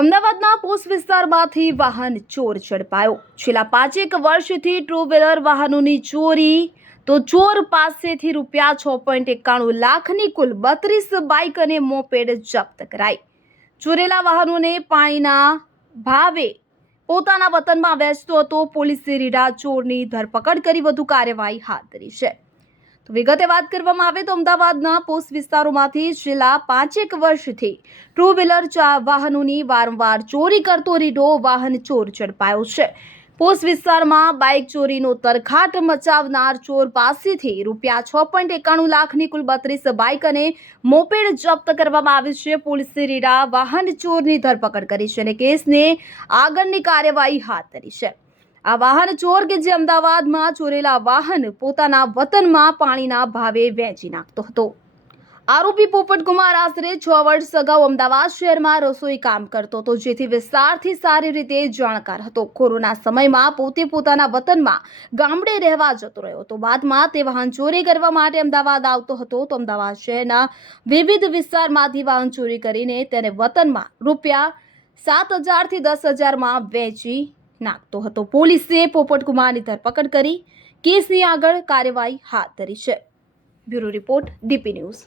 અમદાવાદના પોસ્ટ વિસ્તારમાંથી વાહન ચોર ઝડપાયો. છેલ્લા પાંચેક વર્ષથી ટુ વ્હીલર વાહનોની ચોરી, તો ચોર પાસેથી રૂપિયા છ પોઈન્ટ એકાણું લાખની કુલ બત્રીસ બાઇક અને મોપેડ જપ્ત કરાઈ. ચોરેલા વાહનોને પાણીના ભાવે પોતાના વતનમાં વેચતો હતો. પોલીસે રીડા ચોરની ધરપકડ કરી વધુ કાર્યવાહી હાથ ધરી છે. તો વિગતે વાત કરવામાં આવે તો અમદાવાદના પોસ્ટ વિસ્તારોમાંથી છેલ્લા પાંચેક વર્ષથી ટુ વ્હીલર વાહનોની વારંવાર ચોરી કરતો રીઢો વાહન ચોર ઝડપાયો છે. પોસ્ટ વિસ્તારમાં બાઇક ચોરીનો તરખાટ મચાવનાર ચોર પાસેથી રૂપિયા છ પોઈન્ટ એકાણું લાખની કુલ બત્રીસ બાઇક અને મોપેડ જપ્ત કરવામાં આવી છે. પોલીસે રીડા વાહન ચોરની ધરપકડ કરી છે અને કેસને આગળની કાર્યવાહી હાથ ધરી છે. આ વાહન ચોર કે જે અમદાવાદમાં ચોરેલા વાહન પોતાના વતનમાં પાણીના ભાવે વેચી નાખતો હતો. આરોપી પોપટકુમાર આશરે છ વર્ષ અગાઉ અમદાવાદ શહેરમાં રસોઈ કામ કરતો હતો, જેથી વિસ્તારથી સારી રીતે જાણકાર હતો. કોરોના સમયમાં પોતે પોતાના વતનમાં ગામડે રહેવા જતો રહ્યો હતો. બાદમાં તે વાહન ચોરી કરવા માટે અમદાવાદ આવતો હતો, તો અમદાવાદ શહેરના વિવિધ વિસ્તારમાંથી વાહન ચોરી કરીને તેને વતનમાં રૂપિયા સાત હજારથી દસ હજારમાં વેચી નાખતો હતો. પોલીસે પોપટકુમારની ધરપકડ કરી. કેસની આગળ કાર્યવાહી હાથ ધરી છે. Bureau report DP news.